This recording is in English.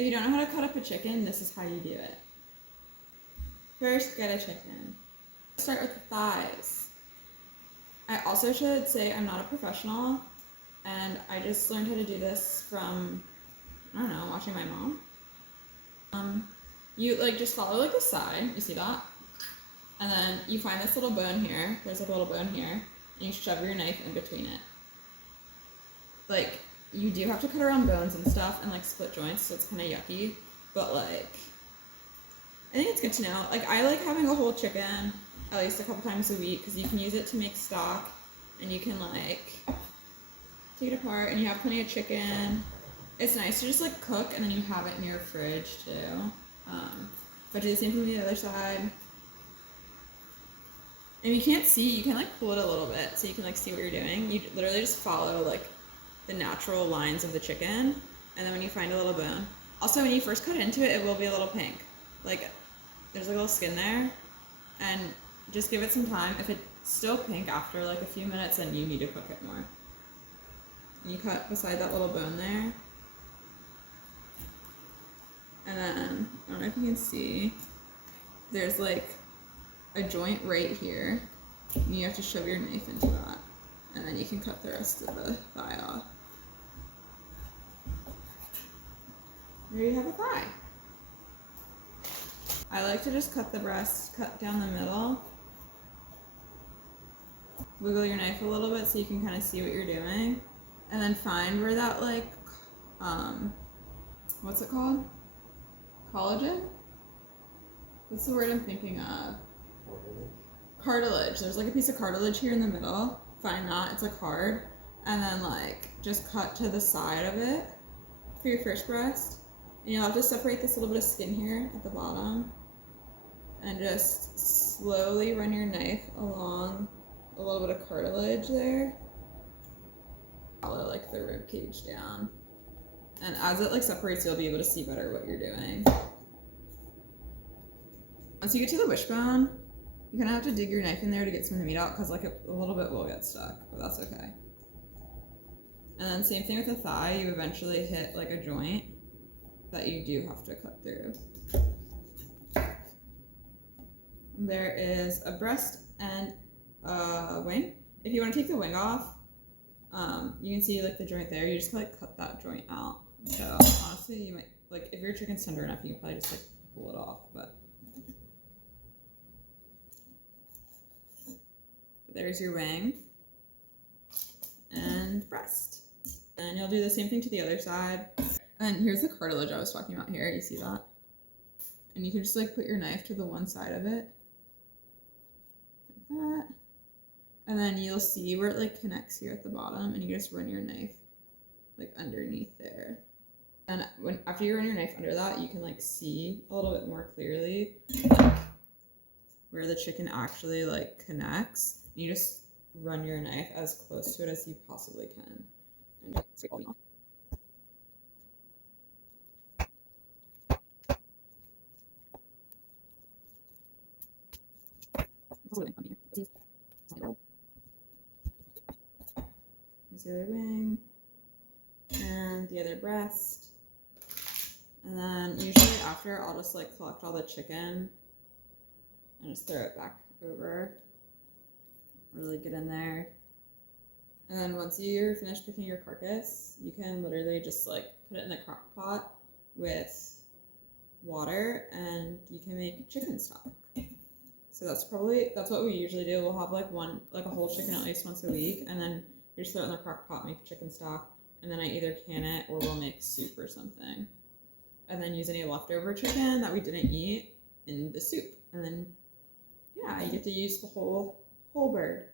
If you don't know how to cut up a chicken, this is how you do it. First, get a chicken. Start with the thighs. I also should say I'm not a professional, and I just learned how to do this from, I don't know, watching my mom. You like just follow like the side, you see that? And then you find this little bone here, there's like a little bone here, and you shove your knife in between it. Like, you do have to cut around bones and stuff and like split joints, so it's kind of yucky, but like, I think it's good to know. Like, I like having a whole chicken at least a couple times a week because you can use it to make stock, and you can like take it apart, and you have plenty of chicken. It's nice to just like cook and then you have it in your fridge too. But do the same thing to the other side. And you can't see, you can like pull it a little bit so you can like see what you're doing. You literally just follow like the natural lines of the chicken, and then when you find a little bone. Also, when you first cut into it, it will be a little pink. Like, there's like a little skin there, and just give it some time. If it's still pink after like a few minutes, then you need to cook it more. And you cut beside that little bone there. And then, I don't know if you can see, there's like a joint right here, and you have to shove your knife into that, and then you can cut the rest of the thigh off. There you have a thigh. I like to just cut the breast, cut down the middle, wiggle your knife a little bit so you can kind of see what you're doing, and then find where that like, what's it called? Collagen? What's the word I'm thinking of? Cartilage. There's like a piece of cartilage here in the middle. Find that, it's like hard. And then like just cut to the side of it for your first breast. And you'll have to separate this little bit of skin here at the bottom. And just slowly run your knife along a little bit of cartilage there. Follow like the rib cage down. And as it like separates, you'll be able to see better what you're doing. Once you get to the wishbone, you kind of have to dig your knife in there to get some of the meat out, because like a little bit will get stuck, but that's okay. And then same thing with the thigh, you eventually hit like a joint that you do have to cut through. There is a breast and a wing. If you want to take the wing off, you can see like the joint there, you just like cut that joint out. So honestly, you might, like if your chicken's tender enough, you can probably just like pull it off, but there's your wing and breast. And you'll do the same thing to the other side. And here's the cartilage I was talking about here, you see that? And you can just like put your knife to the one side of it, like that. And then you'll see where it like connects here at the bottom, and you just run your knife like underneath there. And after you run your knife under that, you can like see a little bit more clearly where the chicken actually like connects. And you just run your knife as close to it as you possibly can. And just scrape all the meat off. There's the other wing and the other breast. And then usually after, I'll just like collect all the chicken and just throw it back over. Really get in there. And then once you're finished cooking your carcass, you can literally just like put it in the crock pot with water, and you can make chicken stock. So that's what we usually do. We'll have like a whole chicken at least once a week, and then you just throw it in the crock pot, make chicken stock, and then I either can it or we'll make soup or something. And then use any leftover chicken that we didn't eat in the soup. And then, yeah, you get to use the whole bird.